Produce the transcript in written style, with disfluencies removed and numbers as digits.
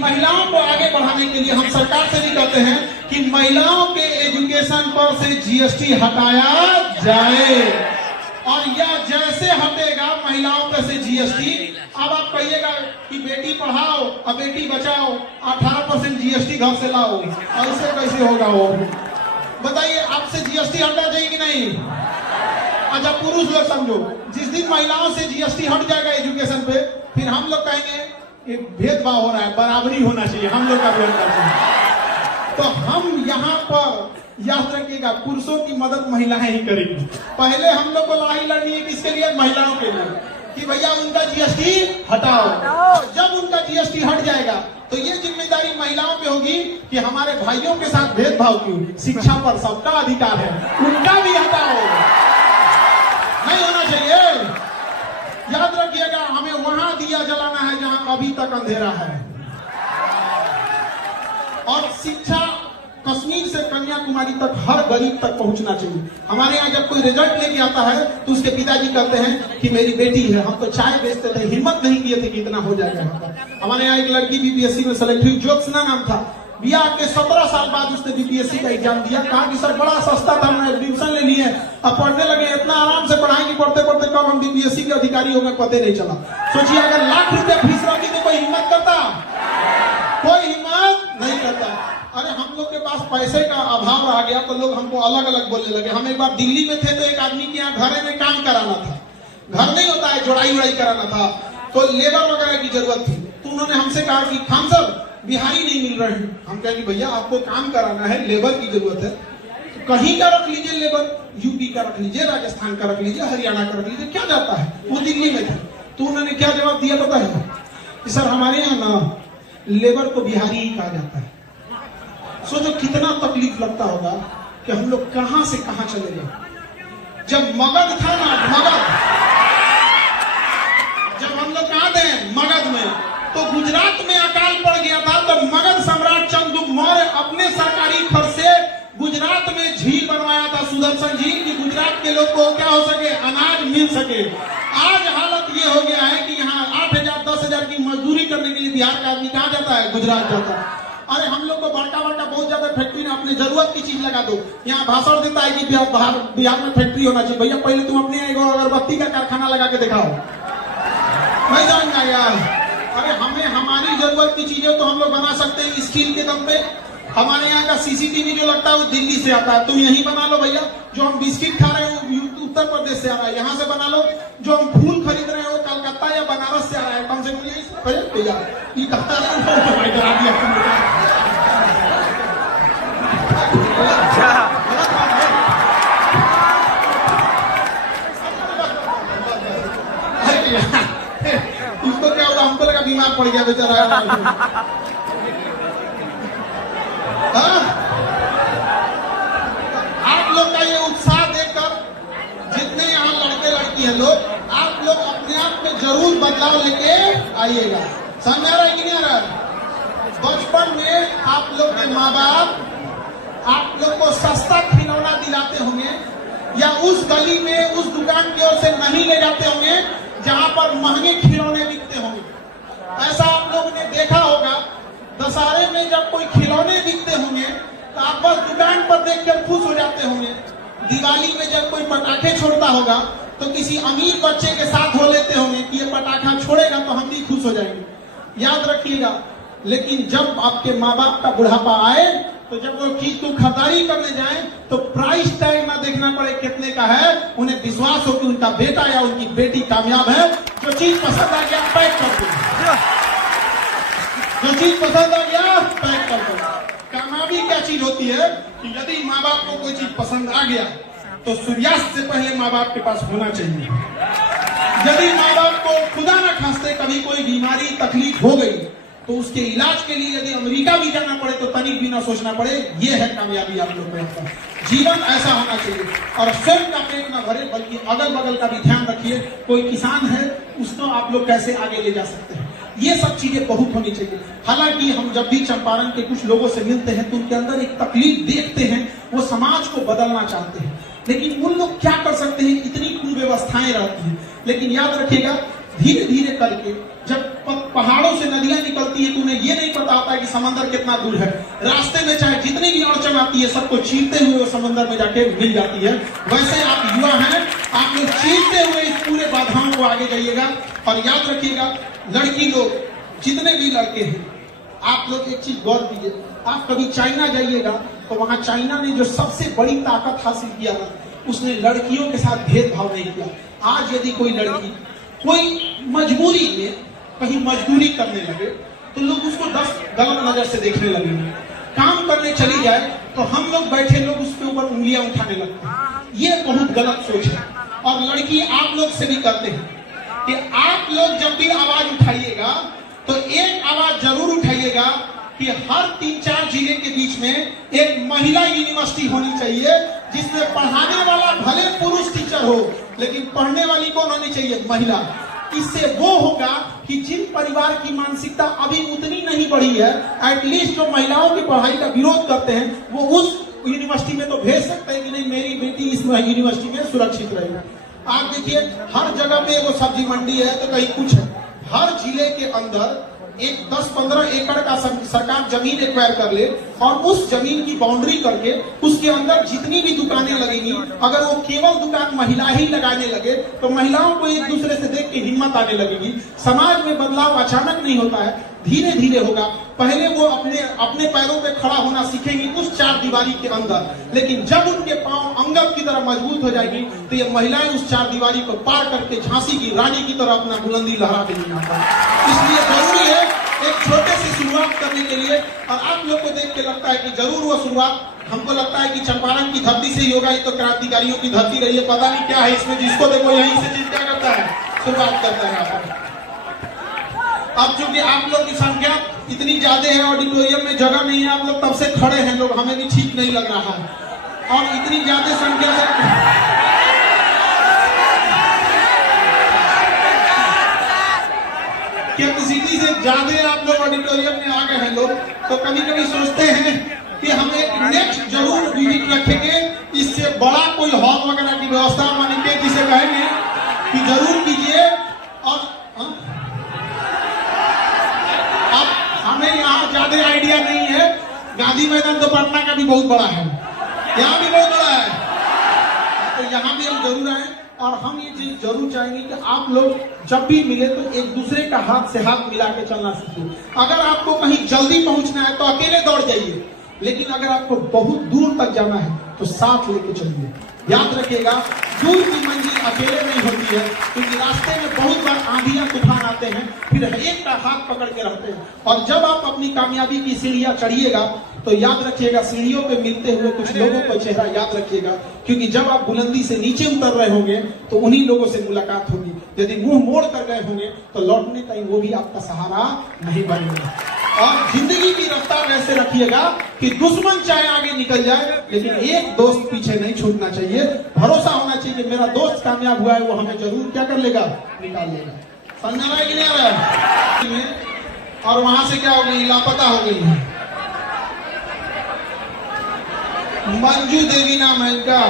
महिलाओं को आगे बढ़ाने के लिए हम सरकार से भी कहते हैं कि महिलाओं के एजुकेशन पर से जीएसटी हटाया जाए, और यह जैसे हटेगा महिलाओं पर से जीएसटी, अब आप कहिएगा कि बेटी पढ़ाओ और बेटी बचाओ, 18% जीएसटी घर से लाओ, ऐसे कैसे होगा? वो बताइए, आपसे जीएसटी हटना चाहिए कि नहीं? अच्छा पुरुष लोग समझो, जिस दिन महिलाओं से जीएसटी हट जाएगा एजुकेशन पे, फिर हम लोग कहेंगे कि भेदभाव हो रहा है, बराबरी होना चाहिए, हम लोग का भी होना चाहिए। तो हम यहाँ पर याद रखिएगा, पुरुषों की मदद महिलाएं ही करेंगी। पहले हम लोग को लड़ाई लड़नी है किसके लिए? महिलाओं के लिए, कि भैया उनका जीएसटी हटाओ। जब उनका जीएसटी हट जाएगा तो ये जिम्मेदारी महिलाओं पे होगी कि हमारे भाइयों के साथ भेदभाव क्यों, शिक्षा पर सबका अधिकार है, उनका भी हटाओ, नहीं होना चाहिए। याद रखिएगा, हमें वहां दिया जलाना है जहां अभी तक अंधेरा है। और शिक्षा कश्मीर से कन्याकुमारी तक हर गरीब तक पहुंचना चाहिए। हमारे यहाँ जब कोई रिजल्ट लेके आता है तो उसके पिताजी कहते हैं कि मेरी बेटी है, हम तो चाय बेचते थे, हिम्मत नहीं किए थे कि इतना हो जाएगा। हमारे यहाँ एक लड़की बीपीएससी में सेलेक्ट हुई, ज्योत्सना नाम था। बिया के 17 साल बाद उसने बीपीएससी का एग्जाम दिया, कहा कि सर बड़ा सस्ता था, हमने एडमिशन ले लिए, अब पढ़ने लगे, इतना आराम से पढ़ाएंगे, पढ़ते पढ़ते कब हम बीपीएससी के अधिकारी हो गए पता नहीं चला। सोचिए, अगर लाख रुपया फीस रहती तो कोई हिम्मत करता? कोई हिम्मत नहीं करता। अरे हम लोग के पास पैसे का अभाव आ गया तो लोग हमको अलग अलग बोलने लगे। हम एक बार दिल्ली में थे तो एक आदमी के यहाँ घरे में काम कराना था, घर नहीं होता है, जोड़ाई उड़ाई कराना था, तो लेबर वगैरह की जरूरत थी। तो उन्होंने हमसे कहा कि खान साहब बिहारी नहीं मिल रहे हैं। हम कहें कि भैया आपको काम कराना है, लेबर की जरूरत है, तो कहीं का रख लीजिए लेबर, यूपी का रख लीजिए, राजस्थान का रख लीजिए, हरियाणा का रख लीजिए, क्या जाता है। वो दिल्ली में थे तो उन्होंने क्या जवाब दिया पता है कि सर हमारे यहाँ ना लेबर को बिहारी ही कहा जाता है। सोचो कितना तकलीफ लगता होगा कि हम लोग कहां से कहां चले गए। जब मगध था ना, मगध, जब हम लोग कहा थे मगध में, तो गुजरात में अकाल पड़ गया था, तो मगध सम्राट चंद्रगुप्त मौर्य अपने सरकारी खर्च से गुजरात में झील बनवाया था, सुदर्शन झील, कि गुजरात के लोग को क्या हो सके, अनाज मिल सके। आज हालत ये हो गया है कि यहाँ 8,000 10,000 की मजदूरी करने के लिए बिहार का आदमी कहाँ जाता है? गुजरात जाता है। अरे हम लोग को बड़का बड़का बहुत ज्यादा फैक्ट्री में अपने जरूरत की चीज लगा दो, यहाँ भाषण देता है कि बिहार में फैक्ट्री होना चाहिए। भैया पहले तुम अपने अगरबत्ती का कारखाना लगा के दिखाओ, नहीं जानना यार। अरे हमें हमारी जरूरत की चीजें तो हम लोग बना सकते हैं स्किल के दम पे। हमारे यहाँ का सीसीटीवी जो लगता है वो दिल्ली से आता है, तुम यही बना लो भैया। जो हम बिस्किट खा रहे हैं वो उत्तर प्रदेश से आ रहा है, यहाँ से बना लो। जो हम फूल खरीद रहे हैं वो कलकत्ता या बनारस से आ रहा है, कम से कम भैया ये कहता इसको क्या होता, हमको लगा बीमार पड़ गया बेचारा। आप लोग का ये उत्साह देखकर जितने यहाँ लड़के लड़की हैं लोग, आप लोग अपने आप में जरूर बदलाव लेके आइएगा। समझ आ रहा है कि नहीं आ रहा है? बचपन में आप लोग के माँ बाप आप लोग को सस्ता खिलौना दिलाते होंगे, या उस गली में उस दुकान की ओर से नहीं ले जाते होंगे जहां पर महंगे खिलौने बिकते होंगे। ऐसा आप लोगों ने देखा होगा, दशहरे में जब कोई खिलौने बिकते होंगे तो आप बस दुकान पर देखकर खुश हो जाते होंगे। दिवाली में जब कोई पटाखे छोड़ता होगा तो किसी अमीर बच्चे के साथ हो लेते होंगे कि ये पटाखा छोड़ेगा तो हम भी खुश हो जाएंगे। याद रखिएगा, लेकिन जब आपके माँ बाप का बुढ़ापा आए तो जब वो चीज को खरीदारी करने जाए तो प्राइस टैग ना देखना पड़े कितने का है, उन्हें विश्वास हो कि उनका बेटा या उनकी बेटी कामयाब है। जो चीज पसंद आ गया पैक कर दो, जो चीज पसंद आ गया पैक कर दो। कामयाबी क्या चीज होती है कि यदि माँ बाप को कोई चीज पसंद आ गया तो सूर्यास्त से पहले माँ बाप के पास होना चाहिए। यदि माँ बाप को खुदा न खास्ते कभी कोई बीमारी तकलीफ हो गई तो उसके इलाज के लिए यदि अमेरिका भी जाना पड़े तो तनिक भी ना सोचना पड़े। ये है कामयाबी आप लोग का। जीवन ऐसा होना चाहिए और स्वयं का पेट न भरे बल्कि अगल बगल का भी ध्यान रखिए। कोई किसान है उसको आप लोग कैसे आगे ले जा सकते हैं, ये सब चीजें बहुत होनी चाहिए। हालांकि हम जब भी चंपारण के कुछ लोगों से मिलते हैं तो उनके अंदर एक तकलीफ देखते हैं, वो समाज को बदलना चाहते हैं, लेकिन उन लोग क्या कर सकते हैं, इतनी कुव्यवस्थाएं रहती हैं। लेकिन याद रखिएगा, धीरे धीरे करके जब पहाड़ों से नदियां निकलती हैं तो उन्हें ये नहीं पता पाता है कि समंदर कितना दूर है। रास्ते में चाहे जितनी भी अड़चन आती है, सबको चीरते हुए वो समंदर में जाके मिल जाती है। वैसे आप युवा हैं, आप लोग चीरते हुए इस पूरे बाधाओं को आगे जाइएगा। और याद रखिएगा, लड़की लोग जितने भी लड़के हैं, आप लोग एक चीज गौर कीजिए, आप कभी चाइना जाइएगा तो वहां चाइना ने जो सबसे बड़ी ताकत हासिल किया ना, उसने लड़कियों के साथ भेदभाव नहीं किया। आज यदि कोई लड़की कोई मजबूरी में कहीं मजदूरी करने लगे तो लोग उसको 10 गलत नजर से देखने लगेंगे। काम करने चली जाए तो हम लोग बैठे लोग उसके ऊपर उंगलियां उठाने लगते हैं। ये बहुत गलत सोच है। और लड़की आप लोग से भी करते हैं कि आप लोग जब भी आवाज उठाइएगा तो एक आवाज जरूर उठाइएगा कि हर 3-4 जिले के बीच में एक महिला यूनिवर्सिटी होनी चाहिए, जिसमें पढ़ाने वाला भले पुरुष टीचर हो, लेकिन पढ़ने वाली कौन होनी चाहिए? महिला। इससे वो होगा कि जिन परिवार की मानसिकता अभी उतनी नहीं बढ़ी है, एटलीस्ट जो महिलाओं की पढ़ाई का विरोध करते हैं, वो उस यूनिवर्सिटी में तो भेज सकते हैं कि नहीं, मेरी बेटी इस यूनिवर्सिटी में सुरक्षित रहेगी। आप देखिए, हर जगह पे वो सब्जी मंडी है तो कहीं कुछ है। हर जिले के अंदर एक 10-15 एकड़ का सरकार जमीन एक्वायर कर ले और उस जमीन की बाउंड्री करके उसके अंदर जितनी भी दुकानें लगेंगी, अगर वो केवल दुकान महिला ही लगाने लगे तो महिलाओं को एक दूसरे से देख के हिम्मत आने लगेगी। समाज में बदलाव अचानक नहीं होता है, धीरे धीरे होगा। पहले वो अपने पैरों पे खड़ा होना सीखेंगी उस 4 दीवारी के अंदर, लेकिन जब उनके पांव अंगद की तरह मजबूत हो जाएगी तो ये महिलाएं उस 4 दीवारी को पार करके झांसी की रानी की तरह अपना बुलंदी लहरा देंगी। इसलिए जरूरी है एक छोटे से शुरुआत करने के लिए। और आप लोग को देख के लगता है कि जरूर वो शुरुआत, हमको लगता है कि चंपारण की धरती से ही होगा, ये तो क्रांतिकारियों की धरती रही है, पता नहीं क्या है इसमें, जिसको देखो यहीं से चीज क्या करता है, शुरुआत करता है। अब चूंकि आप लोग की संख्या इतनी ज्यादा है, ऑडिटोरियम में जगह नहीं है, आप लोग तब से खड़े हैं लोग, हमें भी ठीक नहीं लग रहा है। और इतनी ज्यादा संख्या से कैपेसिटी से ज्यादा आप लोग ऑडिटोरियम में आ गए हैं लोग, तो कभी कभी सोचते हैं कि हम एक नेक्स्ट जरूर विजिट रखेंगे, इससे बड़ा कोई हॉल वगैरह की व्यवस्था मानेंगे, जिसे कहेंगे कि जरूर कीजिए। और अब हमें यहाँ ज्यादा आइडिया नहीं है, गांधी मैदान तो पटना का भी बहुत बड़ा है, यहाँ भी बहुत बड़ा है, तो यहाँ भी हम जरूर आए। और हम ये चीज जरूर चाहेंगे कि आप लोग जब भी मिले तो एक दूसरे का हाथ से हाथ मिला के चलना सीखिए। अगर आपको कहीं जल्दी पहुंचना है तो अकेले दौड़ जाइए, लेकिन अगर आपको बहुत दूर तक जाना है तो साथ लेके चलिए। याद रखिएगा, दूर की मंजिल अकेले नहीं होती है, क्योंकि रास्ते में बहुत बार आंधियां तूफान आते हैं, फिर एक का हाथ पकड़ के रहते हैं। और जब आप अपनी कामयाबी की सीढ़ियां चढ़िएगा तो याद रखिएगा, सीढ़ियों पे मिलते हुए कुछ लोगों का चेहरा याद रखिएगा, क्योंकि जब आप बुलंदी से नीचे उतर रहे होंगे तो उन्हीं लोगों से मुलाकात होगी। यदि मुंह मोड़ कर गए होंगे तो लौटने टाइम वो भी आपका सहारा नहीं बनेगा। और जिंदगी की रफ्तार ऐसे रखिएगा कि दुश्मन चाहे आगे निकल जाए, लेकिन एक दोस्त पीछे नहीं छूटना चाहिए। भरोसा होना चाहिए मेरा दोस्त कामयाब हुआ है, वो हमें जरूर क्या कर लेगा, निकाल लेगा। समझ रहा है कि नहीं आ रहा है? और वहां से क्या हो गई, लापता हो गई है। मंजू देवी नाम है इनका।